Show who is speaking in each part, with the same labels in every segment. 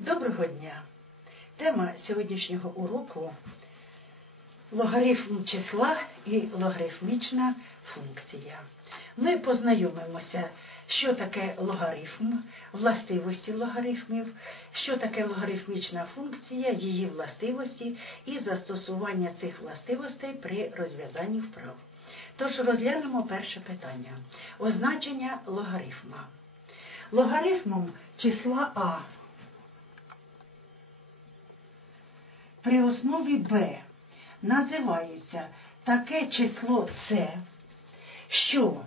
Speaker 1: Доброго дня! Тема сьогоднішнього уроку логарифм числа і логарифмічна функція. Ми познайомимося, що таке логарифм, властивості логарифмів, що таке логарифмічна функція, її властивості і застосування цих властивостей при розв'язанні вправ. Тож розглянемо перше питання. Означення логарифма. Логарифмом числа А при основі b називається таке число С, що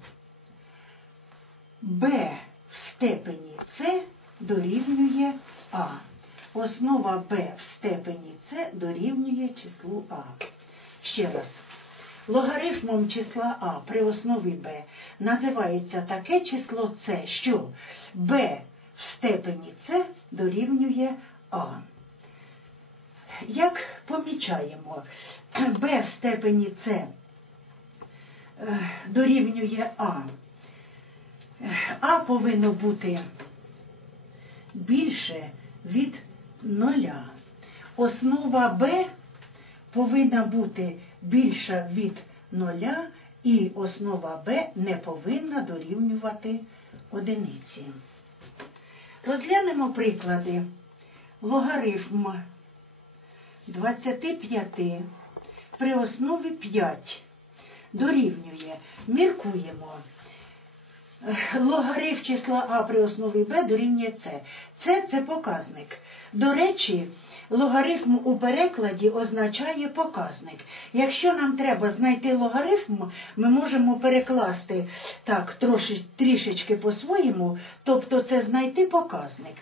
Speaker 1: b в степені С дорівнює А. Основа b в степені С дорівнює числу А. Ще раз. Логарифмом числа А при основі b називається таке число С, що b в степені С дорівнює А. Як помічаємо, b в степені С е, дорівнює А. А повинно бути більше від нуля. Основа b повинна бути більша від нуля, і основа b не повинна дорівнювати одиниці. Розглянемо приклади. Логарифм 25 при основі 5 дорівнює. Міркуємо. Логарифм числа А при основі Б дорівнює С. С – це показник. До речі, логарифм у перекладі означає показник. Якщо нам треба знайти логарифм, ми можемо перекласти так троші, трішечки по-своєму, тобто це знайти показник.